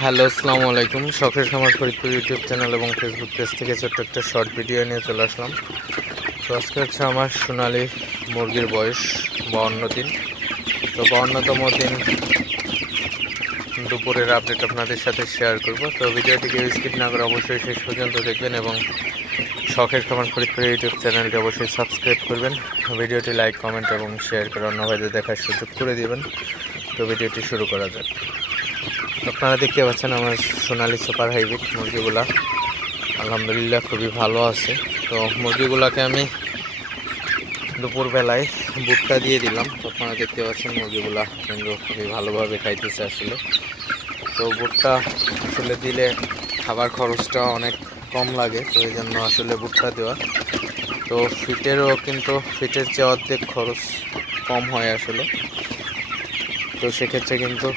Hello, আসসালামু আলাইকুম। শখের খামার ফরিদপুর ইউটিউব চ্যানেল এবং ফেসবুক পেজ থেকে ছোট্ট একটা শর্ট ভিডিও নিয়ে চলে আসলাম। তো আজকে হচ্ছে আমার সোনালি মুরগির বয়স বাউন্ন দিন। তো বাউন্নতম দিন দুপুরের আপডেট আপনাদের সাথে শেয়ার করব। তো ভিডিওটিকে স্কিপ না করে অবশ্যই শেষ পর্যন্ত দেখবেন এবং শখের খামার ফরিদপুর ইউটিউব চ্যানেলটি অবশ্যই সাবস্ক্রাইব করবেন। ভিডিওটি লাইক কমেন্ট এবং শেয়ার করে অন্য ভাইদের দেখার সুযোগ করে দিবেন। তো ভিডিওটি শুরু করা যাক। আপনারা দেখতে পাচ্ছেন আমার সোনালি সুপার হাইব্রিড মুরগিগুলা। আলহামদুলিল্লাহ খুবই ভালো আছে। তো মুরগিগুলাকে আমি দুপুরবেলায় বুটটা দিয়ে দিলাম। তো আপনারা দেখতে পাচ্ছেন মুরগিগুলা কিন্তু খুবই ভালোভাবে খাইতেছে আসলে। তো বুটটা আসলে দিলে খাবার খরচটা অনেক কম লাগে, তো এই জন্য আসলে বুটটা দেওয়া। তো ফিটেরও কিন্তু, ফিটের চেয়ে অর্ধেক খরচ কম হয় আসলে। তো সেক্ষেত্রে কিন্তু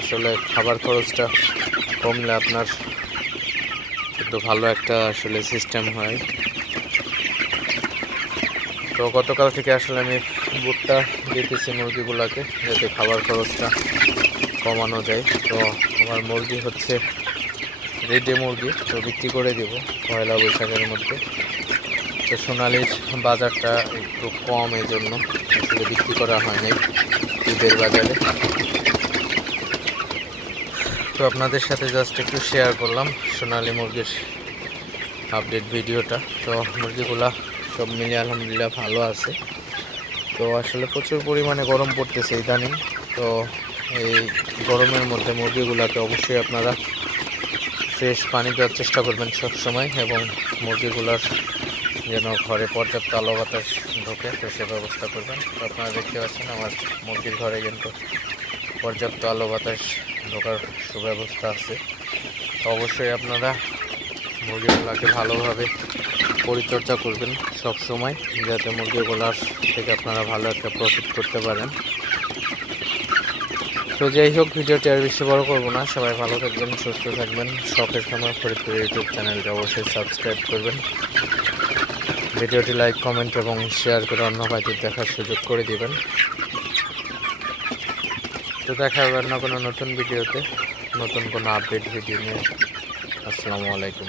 আসলে খাবার খরচটা কমলে আপনার একটু ভালো একটা আসলে সিস্টেম হয়। তো গতকাল থেকে আসলে আমি বুটটা দিতেছি মুরগিগুলোকে, যাতে খাবার খরচটা কমানো যায়। তো আমার মুরগি হচ্ছে রেডি মুরগি, তো বিক্রি করে দেবো পয়লা বৈশাখের মধ্যে। তো সোনালির বাজারটা একটু কম এই জন্য আসলে বিক্রি করা হয়নি ঈদের বাজারে। তো আপনাদের সাথে জাস্ট একটু শেয়ার করলাম সোনালি মুরগির আপডেট ভিডিওটা। তো মুরগিগুলা সব মিলে আলহামদুলিল্লাহ ভালো আছে। তো আসলে প্রচুর পরিমাণে গরম পড়তেছে ইদানিং। তো এই গরমের মধ্যে মুরগিগুলাকে অবশ্যই আপনারা ফ্রেশ পানি দেওয়ার চেষ্টা করবেন সব সময় এবং মুরগিগুলার যেন ঘরে পর্যাপ্ত আলো বাতাস ঢোকে, তো সে ব্যবস্থা করবেন। তো আপনারা দেখতে পাচ্ছেন আমার মুরগির ঘরে কিন্তু পর্যাপ্ত আলো বাতাস ঢোকার সুব্যবস্থা আছে। অবশ্যই আপনারা মুরগিগুলোকে ভালোভাবে পরিচর্যা করবেন সব সময় যাতে মুরগিগুলার থেকে আপনারা ভালো একটা প্রফিট করতে পারেন। তো যাই হোক, ভিডিওটি আর বেশি বড় করব না। সবাই ভালো থাকবেন, সুস্থ থাকবেন। শখের সময় ফরিদপুর ইউটিউব চ্যানেলটি অবশ্যই সাবস্ক্রাইব করবেন। ভিডিওটি লাইক, কমেন্ট এবং শেয়ার করে অন্য ভাইদের দেখার সুযোগ করে দিবেন। তো দেখা হবে অন্য কোনো নতুন ভিডিওতে। নতুন কোনো আপডেট ভিডিও নিয়ে। আসসালামু আলাইকুম।